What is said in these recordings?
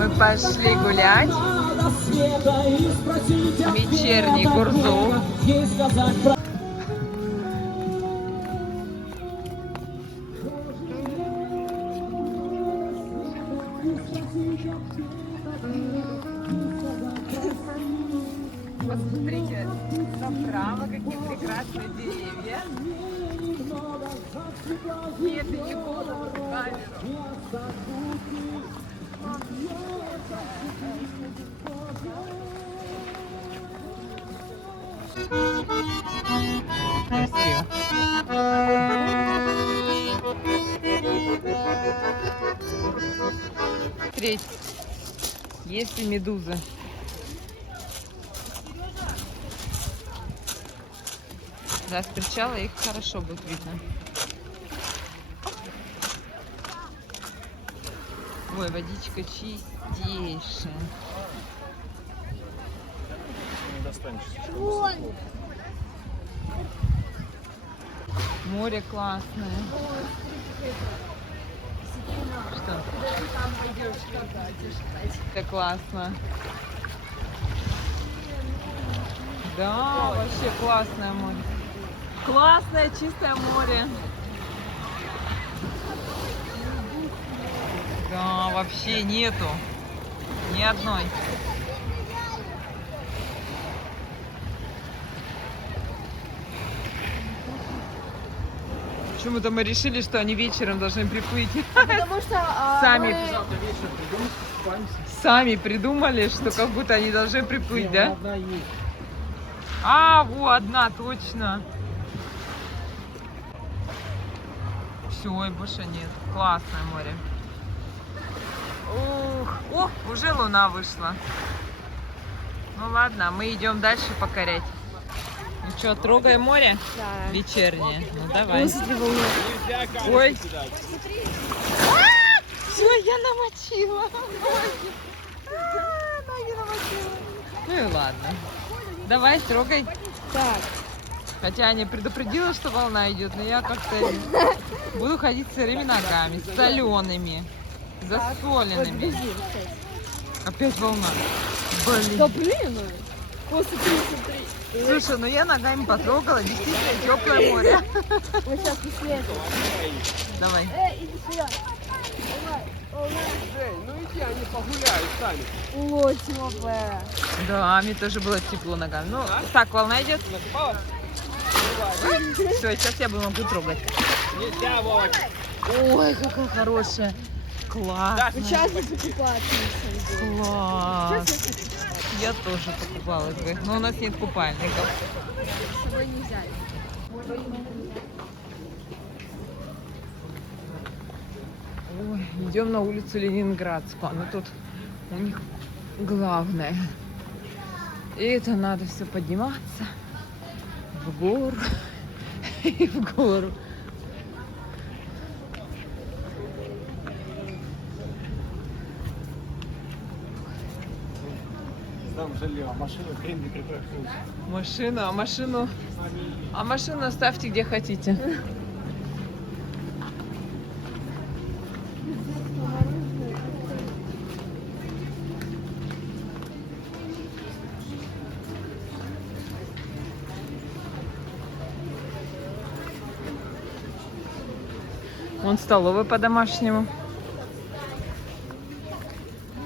Мы пошли гулять. Вечерний Гурзуф. Посмотрите направо, какие прекрасные деревья. Нет, и не голову в камеру. Красиво. Смотрите, есть и медузы. Да, с причала их хорошо будет видно. Ой, водичка чистейшая. Море классное. Что? Это классно. Да, вообще классное море. Классное чистое море. Да, вообще нету ни одной. Почему-то мы решили, что они вечером должны приплыть. Потому что сами придумали, что как будто они должны приплыть, да? Одна есть. А, вот одна, точно. Все, и больше нет. Классное море. Ух, о, уже луна вышла. Ну ладно, мы идем дальше покорять. Ну что, трогаем море? Да. Вечернее. Ну давай. Ой. Ой. Все, я намочила. Ноги намочила. Ну и ладно. Давай, трогай. Так. Хотя Аня предупредила, что волна идет, но я как-то буду ходить сырыми ногами, солеными, засоленными. Опять волна. Да Блин. блин, после 33. Слушай, ну я ногами потрогала, действительно теплое море. Мы сейчас после этого. Давай. Иди сюда. Ну иди, они погуляют сами. О, теплое. Да, мне тоже было тепло ногами. Ну, так, волна идет. Все, сейчас я могу трогать. Нельзя, Вовок. Ой, какая хорошая. Класс. Сейчас я покупаться. Класс. Я тоже покупалась бы. Но у нас нет купальников. С собой нельзя. Ой, идем на улицу Ленинградскую. Она тут у них главная. И это надо все подниматься в гору и в гору. Там жилье, а машину хрен не прикроешь. Машину оставьте где хотите. Вон столовая по-домашнему.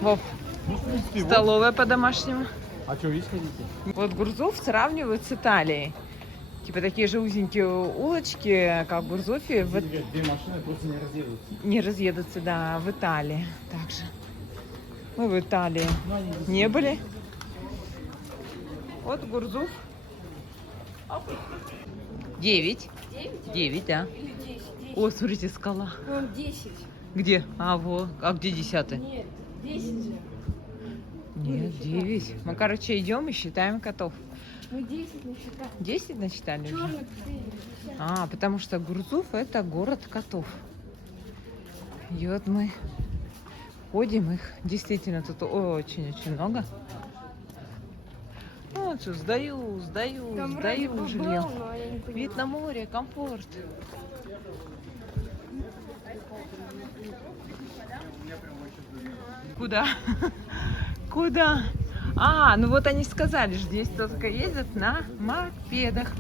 Вов, Ну, в принципе, столовая по-домашнему. А что, есть хотите? Вот Гурзуф сравнивают с Италией. Типа такие же узенькие улочки, как в Гурзуфе, Две машины просто не разъедутся. не разъедутся, да, в Италии также. Мы в Италии Ну, они здесь не были. Вот Гурзуф. 9. 9, да. Или 10. О, смотрите, скала. Вон 10. Где? А, вот. А где 10? Нет, 10 же. Нет, 9. Мы, короче, идем и считаем котов. Мы 10 насчитали. 10 насчитали уже? Черный последний. А, потому что Гурзуф это город котов. И вот мы ходим, их действительно тут очень-очень много. Вот что, сдаю Там вроде бы жилье. был, но я не поняла. Вид на море, комфорт. Куда? Куда? А, ну вот они сказали, что здесь только ездят на мопедах.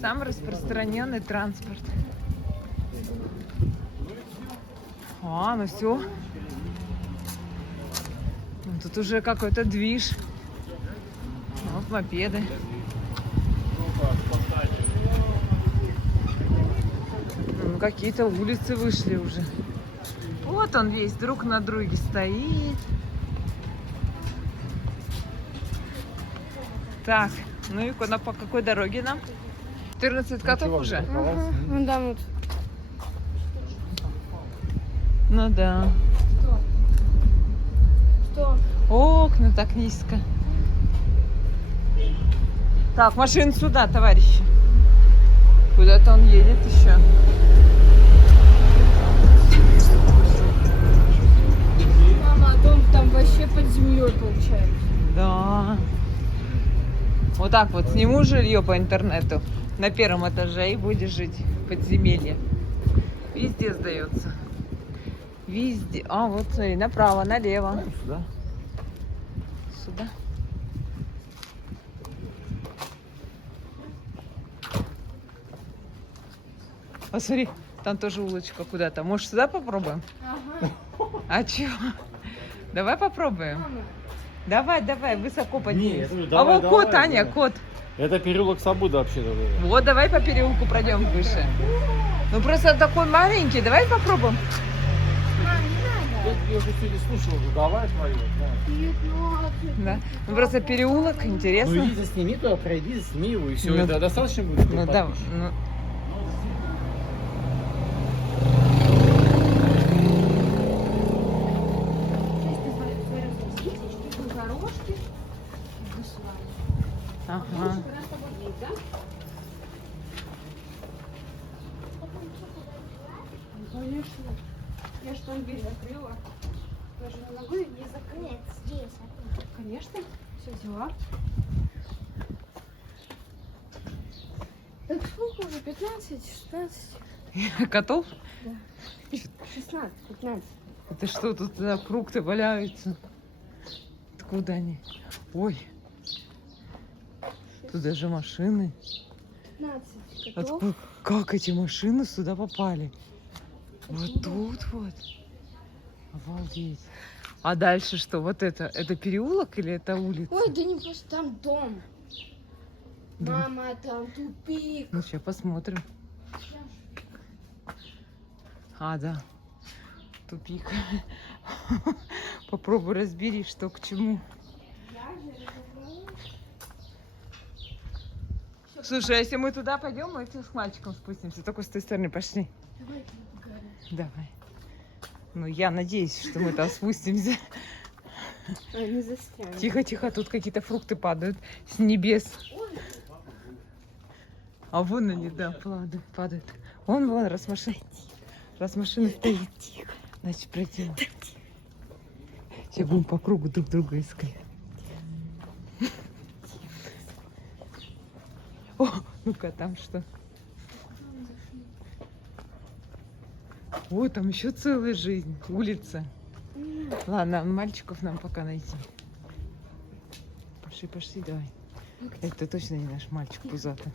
Самый распространенный транспорт. А, ну все. Тут уже какой-то движ. Вот мопеды. Ну, какие-то улицы вышли уже. Вот он весь друг на друге стоит. Так, ну и куда, по какой дороге нам? 14 котов уже? Ну да, вот. Ну да. Что? Окна так низко. Так, машина сюда, товарищи. Куда-то он едет еще. Мама, а дом там вообще под землей получается. Да. Вот так вот сниму жилье по интернету на первом этаже и будешь жить в подземелье. Везде сдается. Везде. А, вот смотри, направо, налево. Сюда. Сюда. А смотри, там тоже улочка куда-то. Может, сюда попробуем? Ага. А чё? Давай попробуем. Мама. Давай, давай, высоко поднимись. я говорю, А давай, вот кот, давай, Аня, давай. кот. Это переулок Сабуда вообще-то. Вот, давай по переулку пройдем выше. Ну просто такой маленький, давай попробуем. Мам, не надо. Я уже сегодня слушал, давай твою. Нет, ну, Да. Ну просто переулок, Ну интересно. иди засними туда, пройди, засними его, и все. Ну, Это достаточно будет? Ну да, ну. Ага. Конечно. Я же там дверь закрыла. Даже не могу ее не закрыть. Нет, здесь. Конечно. Все взяла. Так сколько уже? 15, 16? Котов? 16, 15. Это что тут фрукты валяются? Откуда они? Ой. Тут даже машины. 15 котов. Откуда? Как эти машины сюда попали? Вот тут вот. Обалдеть. А дальше что? Вот это переулок или это улица? Ой, да не просто там дом. Да. Мама, там тупик. Ну, сейчас посмотрим. А, да. Тупик. Попробуй разбери, что к чему. Слушай, а если мы туда пойдем, мы с мальчиком спустимся. Только с той стороны пошли. Давай поговорим. Давай. Ну, я надеюсь, что мы там спустимся. Не застрянем. Тихо, тихо, тут какие-то фрукты падают с небес. А вон они, да, падают. Вон, раз машина стоит. Значит, пройдем. Сейчас будем по кругу друг друга искать. О, ну-ка, там что? О, там еще целая жизнь. Улица. Ладно, мальчиков нам пока найти. Пошли, давай. Это точно не наш мальчик пузатый.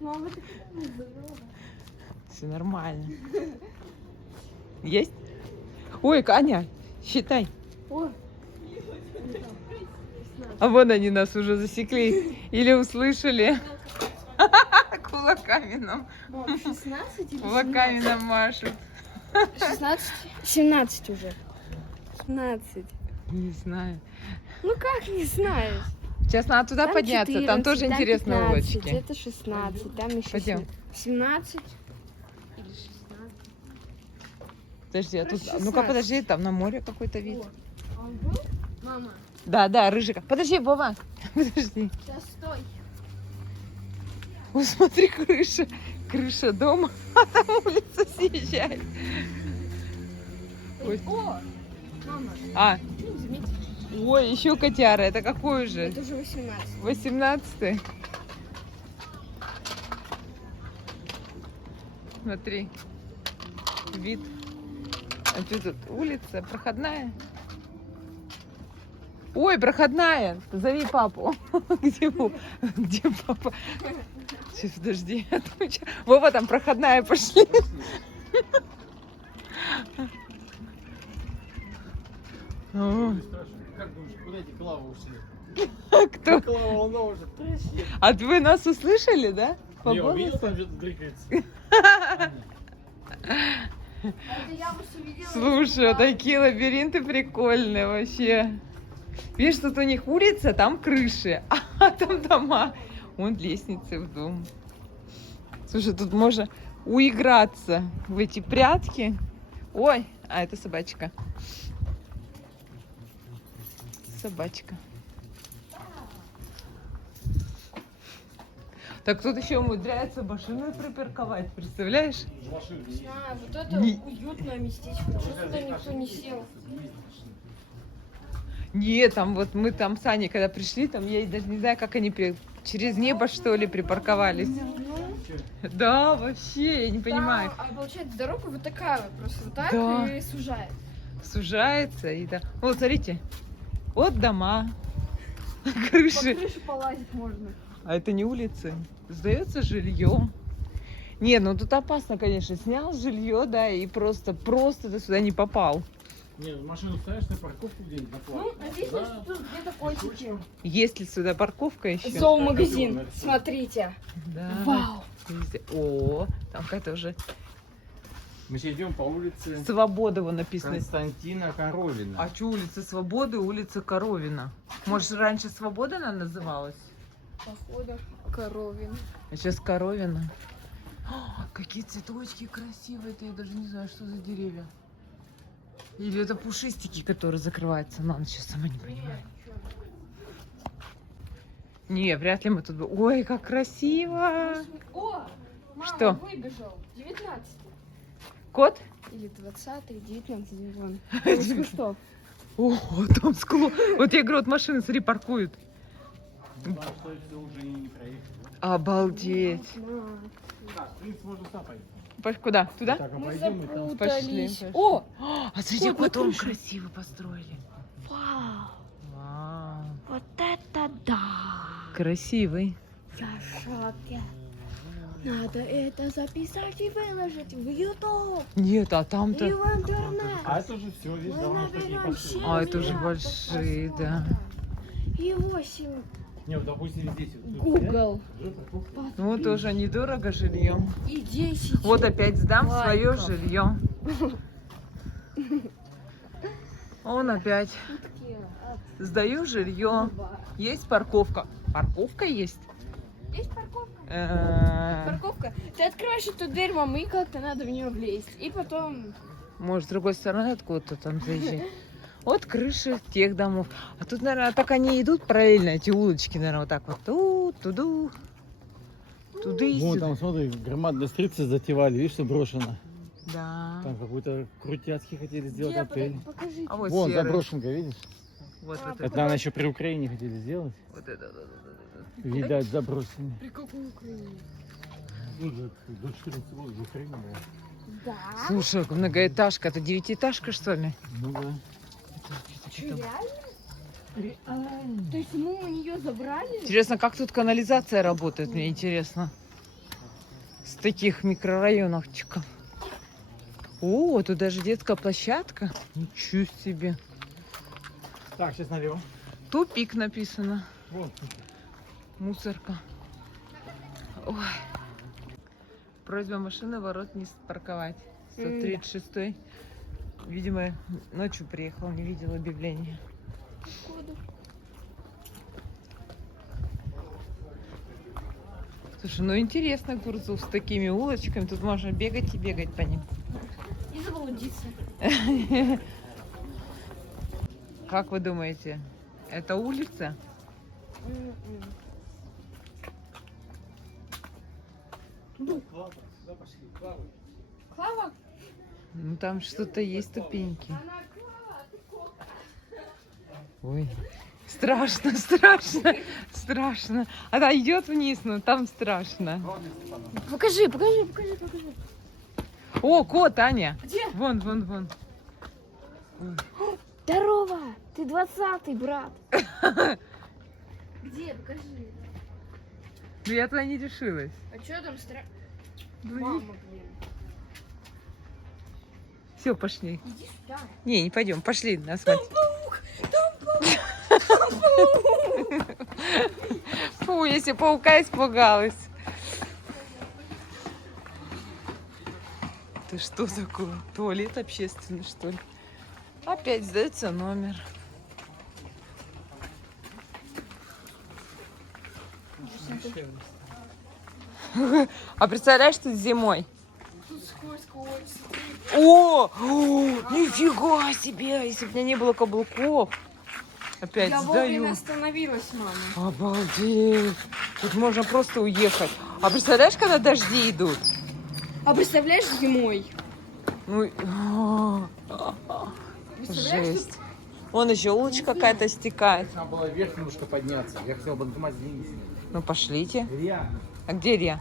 Мама, ты как не забыла? Все нормально. Есть? Ой, Аня, считай. Ой, А вон они нас уже засекли. Или услышали. Кулаками нам. мам, 16 или Кулаками нам машут. 16? 17 уже. 17. Не знаю. Ну как не знаешь? Сейчас надо туда Там подняться. 14, Там тоже там интересные 15, улочки. Это 16, там еще Пойдем. 17 или 16. Подожди, а Про тут... Ну-ка, 16. подожди, там на море какой-то вид. А он был? Мама, Да, рыжика. Подожди, Вова. Подожди. сейчас стой. О, смотри, крыша дома, а там улица съезжает. Ой. О, мама, А, ну, заметь, ой, еще котяра. Это какой уже? это уже 18. 18-й. Смотри. вид. А что тут? Улица проходная? Ой, проходная! Зови папу. Где папа? Сейчас, подожди. Вова, там проходная, пошли. О, Как думаешь, куда эти клавы ушли? Кто? Клава, он уже трещит. А вы нас услышали, да? По Не, увидел, голосу? там что-то дрыгается. Это я вас увидела. Слушай, вот такие лабиринты прикольные вообще. Видишь, тут у них улица, там крыши, а там дома. Вон лестницы в дом. Слушай, тут можно уиграться в эти прятки. Ой, а это собачка. Собачка. Так тут еще умудряется машину припарковать, представляешь? А, вот это Не- уютное местечко. Что сюда никто не сел? Нет, там вот мы там с Аней, когда пришли, там я даже не знаю, как они через небо, что ли, припарковались. Да, вообще, я не понимаю. А получается, дорога вот такая вот, просто вот так Да. и сужает. Сужается и да. Вот, смотрите, вот дома, По крыши. крыше полазить можно. А это не улицы. Сдается жилье. Не, ну тут опасно, конечно. Снял жилье, да, и просто ты сюда не попал. Не, машину ставишь на парковку где-нибудь на плату. Ну, написано, что тут где-то котики. Есть ли сюда парковка еще? Зоомагазин, смотрите. Да. Вау. Везде. О, там какая-то уже Мы сейчас идем по улице Свобода вон написано. Константина Коровина. А что улица Свободы, улица Коровина? Может, раньше Свобода она называлась? Походу, коровин. А сейчас Коровина. О, какие цветочки красивые. Это я даже не знаю, что за деревья. Или это пушистики, которые закрываются на ночь. Я сама не понимаю. Не, вряд ли мы тут... Ой, как красиво! О, мама, Что? выбежал. 19 Кот? или 20-й, 19-й, вон. Из кустов. О, там склон. Вот я говорю, вот машины, смотри, паркуют. Ну, там, что все уже не проехали. Обалдеть. Да, в принципе, можно сюда пойти. Куда? Туда? Так, а Мы пойдем и там. запутались. Пошли. О, А смотрите, Ой, какой дом крыша. красиво построили. вау, Вау. вот это да. Красивый. Я в шоке. Надо это записать и выложить в YouTube Нет, а и там-то... в интернет. А это уже все, видишь, Мы давно такие наберем пошли. 7 А, это уже миллиардов большие, да. просмотров. И 8 Не, вот, допустим, здесь вот тут Google. уже парковка. Ну, тоже недорого жилье. И 10. Вот опять сдам свое лайков. жилье. Он опять. Сдаю жилье. Есть парковка. Парковка есть? Есть парковка? Э, Парковка. Ты открываешь эту дверь, мама, и как-то надо в нее влезть. И потом... Может, с другой стороны откуда-то там заезжать. Вот крыши тех домов. А тут, наверное, так они идут параллельно, эти улочки, наверное, вот так вот. Тут, туду, туды и Вон сюда. там, смотри, громадные стрицы затевали, видишь, что брошено. Да. Там какой-то крутяцкий хотели сделать отель. Покажите. А вот Вон, серый. заброшенка, видишь? Вот, вот Это, это. наверное, еще при Украине хотели сделать. Вот это. Видать, заброшенный. При какой Украине? Ну, до 14 года в Украине было. Да. Слушай, многоэтажка. Это девятиэтажка, что ли? Ну да. Че, реально? То есть мы у нее забрали? Интересно, как тут канализация работает, мне интересно. С таких микрорайоночков. О, тут даже детская площадка. Ничего себе. Так, сейчас налево. Тупик написано. Вон. Мусорка. Ой. Просьба машины ворот не парковать. 136-й. Видимо, ночью приехал, не видел объявления. Слушай, ну интересно Гурзуф с такими улочками. Тут можно бегать и бегать по ним. И заблудиться. Как вы думаете, это улица? Клава? Ну там что-то есть, ступеньки. Она Клава, ты ко- Ой, страшно, страшно, страшно. Она идет вниз, но там страшно. Покажи. О, кот, Аня. Где? Вон, вон, вон. Ой. Здорово! Ты 20-й, брат. Где? Покажи. Ну я туда не решилась. А что там страшно? Ну, Мама, блин. Все, пошли. Иди сюда. Не пойдем, пошли на асфальт. Фу, если паука испугалась. Ты что такое? Туалет общественный, что ли? Опять сдается номер. А представляешь, тут зимой? Тут скользко очень. О, нифига себе! Если бы у меня не было каблуков. Опять Я сдаю. вовремя остановилась, мама. Обалдеть! Тут можно просто уехать. А представляешь, когда дожди идут? А представляешь, зимой? Ну, Представляешь, жесть. Вон еще улочка какая-то стекает. Надо было вверх немножко подняться. Я хотел банкомат деньги снять. Ну, пошлите. Илья, А где Илья?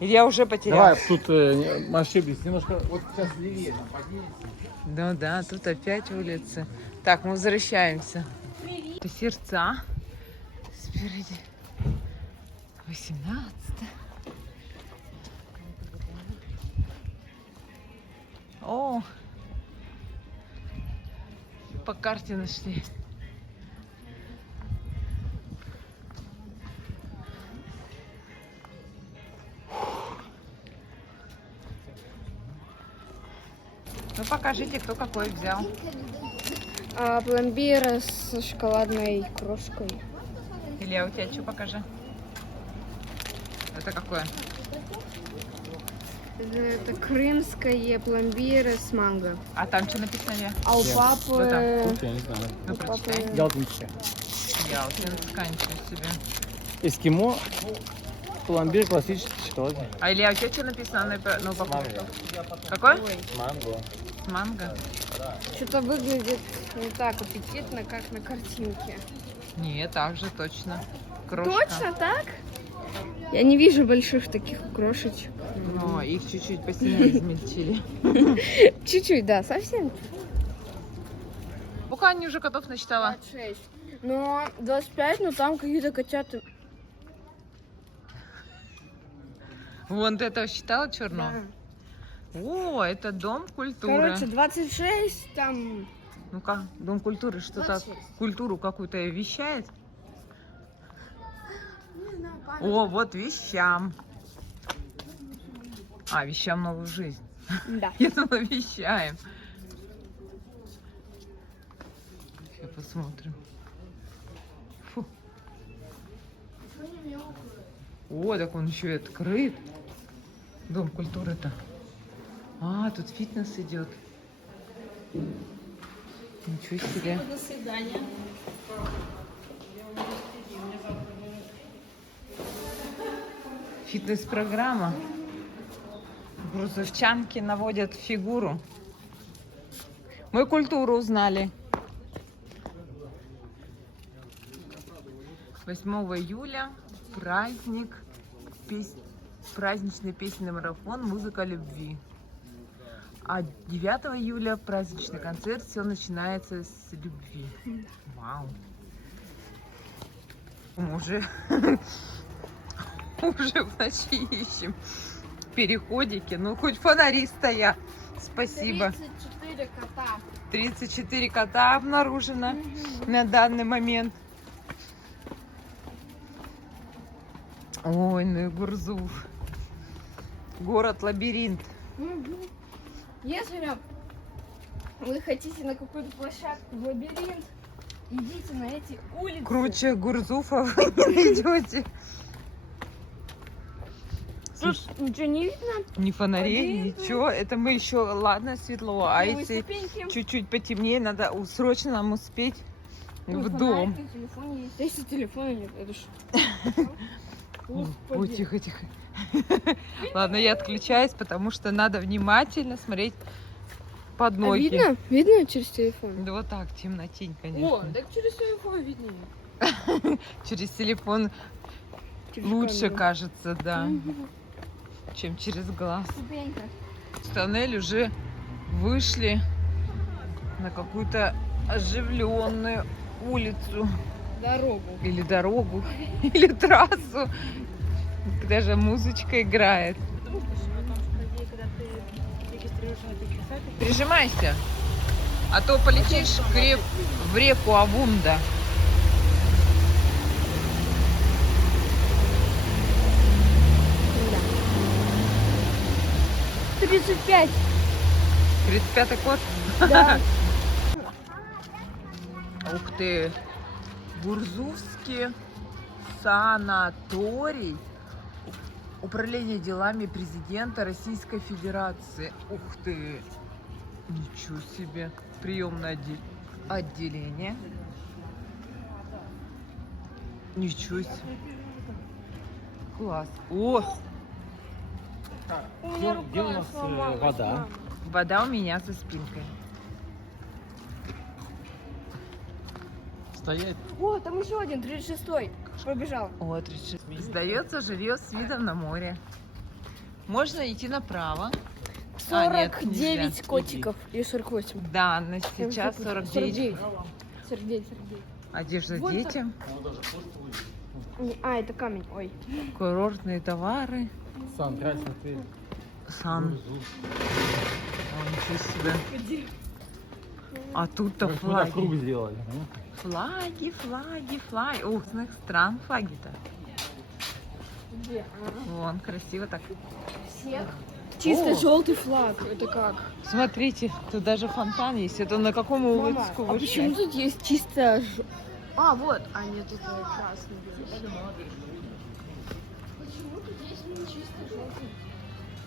Илья уже потерял. давай, тут ошиблись. Немножко, вот сейчас левее, там, поднимемся. Ну да, тут опять улицы. Так, мы возвращаемся. Это сердца. Спереди 18. О, по карте нашли. Ну покажите, кто какой взял. Пломбир с шоколадной крошкой. Илья, у тебя что покажи? Это какое? Это крымское пломбир с манго. А там что написано, Илья? А у Где? папы... Тут я не знаю. Ну, у папы... прочитай. Ялтинская. Ялтинская, ничего себе. Эскимо, пломбир классический шоколадный. А Илья, у тебя что написано на упаковке? Манго. Какой? Манго. Манго? Что-то выглядит не так аппетитно, как на картинке. Нет, так же точно. Крошка. Точно так? Я не вижу больших таких крошечек. Но их чуть-чуть посильнее измельчили. Чуть-чуть, да, совсем. Пока они уже котов насчитала. 26. Но 25, но там какие-то котята. Вон ты это считала черного? О, это дом культуры. Короче, 26 там. Ну-ка, дом культуры что-то, 26. культуру какую-то вещает. Не знаю, О, вот вещам. А, вещам новую жизнь. Да. Я думала, вещаем. Сейчас посмотрим. Фу. О, так он еще и открыт. Дом культуры-то. А, тут фитнес идет. Ничего себе. До свидания. Фитнес-программа. Грузовчанки наводят фигуру. Мы культуру узнали. 8 июля праздник, праздничный песенный марафон «Музыка любви». А 9 июля праздничный концерт, все начинается с любви. Вау. Уже в ночи ищем переходики. Ну, хоть фонари стоят. Спасибо. 34 кота. 34 кота обнаружено на данный момент. Ой, ну и Гурзуф. Город-лабиринт. Если вы хотите на какую-то площадку в лабиринт, идите на эти улицы. Круче Гурзуфа вы не найдете. Тут ничего не видно. Ни фонарей, Один. ничего. Это мы еще, ладно, светло. А Белые если ступеньки. чуть-чуть потемнее, надо срочно нам успеть Ну, в фонарик дом. на телефоне есть. А если телефона нет, это ж... Ой, Господи. тихо, тихо. Ладно, я отключаюсь, потому что надо внимательно смотреть под А ноги. видно? Видно через телефон? Да вот так, темнотень, О, конечно. так через телефон видно. Через телефон Через лучше камеру. кажется, да, Мгм. чем через глаз. Ступенька. тоннель уже вышли на какую-то оживленную улицу. Дорогу. Или дорогу, или трассу. Даже музычка играет. Прижимайся, а то полетишь в реку Авунда. 35. 35-й код? Да. Ух ты! Гурзувский санаторий. Управление делами президента Российской Федерации. Ух ты! Ничего себе! Приемное отделение. Ничего себе! Класс! О! У меня Где у рука нас сломалась. вода? Вода у меня со спинкой. Стоять. О, там еще один, 36-й. Побежал. О, 36. Сдается жилье с видом на море. Можно идти направо. А, нет, 49 нельзя. котиков и 48. Да, на сейчас 49. 49. Одежда Вот детям, А, это камень. Ой. курортные товары, Сан, красный ты. сан. О, ничего себе. А тут-то Мы так круг флаги. сделали. Флаги, флаги, флаги. Ух, с разных стран флаги-то. Где? Вон, красиво так. Всех? Чисто О. желтый флаг. Это как? Смотрите, тут даже фонтан есть. Это на каком Мама, улицку а вышли? почему тут есть чисто... А, вот. А, нет, это красный. Почему тут есть не чисто желтый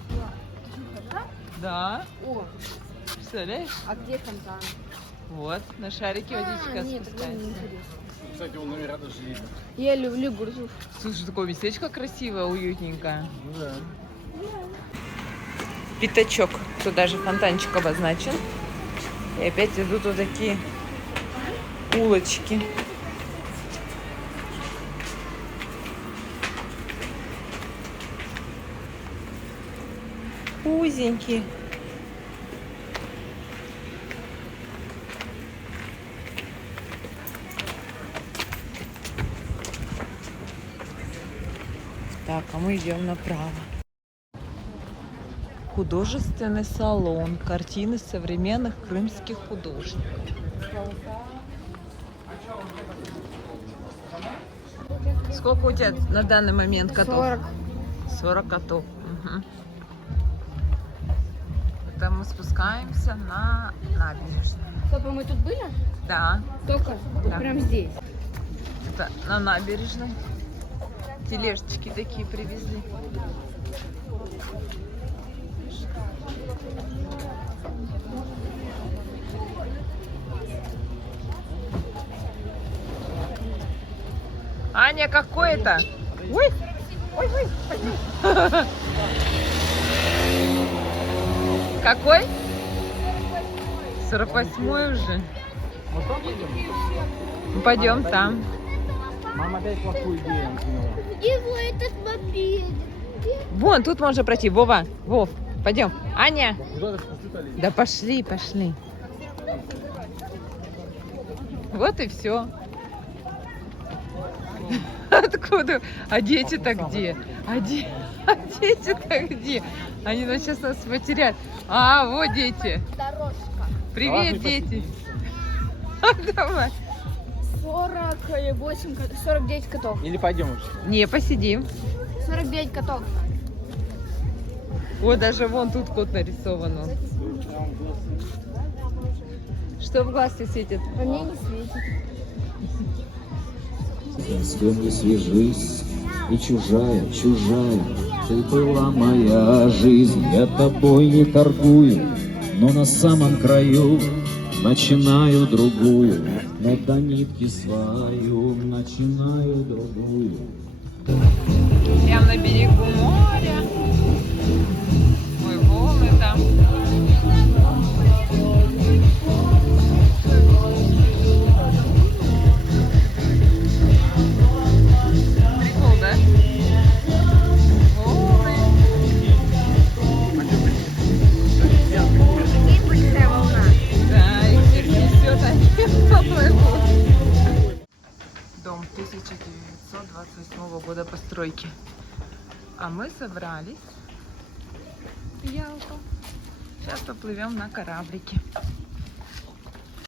флаг? Ты что, фонтан? Да, О, представляешь? а где фонтан? Вот, на шарике водичка нет, это спускается. неинтересно. Кстати, он наверное даже есть. Я люблю Гурзуф. Слушай, такое местечко красивое, уютненькое. Ну да. Пятачок. Тут даже фонтанчик обозначен. И опять идут вот такие улочки. Узенькие. Так, а мы идем направо. Художественный салон. Картины современных крымских художников. Сколько у тебя на данный момент котов? 40. 40 котов. Угу. Это мы спускаемся на набережную. Стоп, а мы тут были? Да, Только? Вот Да. прям здесь. это на набережной. Тележечки такие привезли. Аня, какой это? Ой! Ой, ой, пойди. Какой? 48-й уже. Вот там пойдем? Ну, пойдем там. Мама опять плохую идею накинула. Его этот мопед. Вон, тут можно пройти. Вова, Вов, пойдем. Аня. Куда ты посчитали? Да пошли, пошли. Вот и все. Откуда? А дети-то где? А дети-то где? Они сейчас нас потеряют. А, вот дети. Дорожка. Привет, Давай, дети. Давай. 48, 49 котов. Или пойдем уже? Не, посидим. 49 котов. Вот даже вон тут кот нарисован. Он. Что в глаз тебе светит? А мне не светит. С кем не свяжись, и чужая, ты была моя жизнь, я тобой не торгую, но на самом краю начинаю другую, но до нитки свою начинаю другую. Прям на берегу моря. Ой, волны там. Прикол, да? Волны. 1928 года постройки. А мы собрались в Ялту. Сейчас поплывем на кораблике.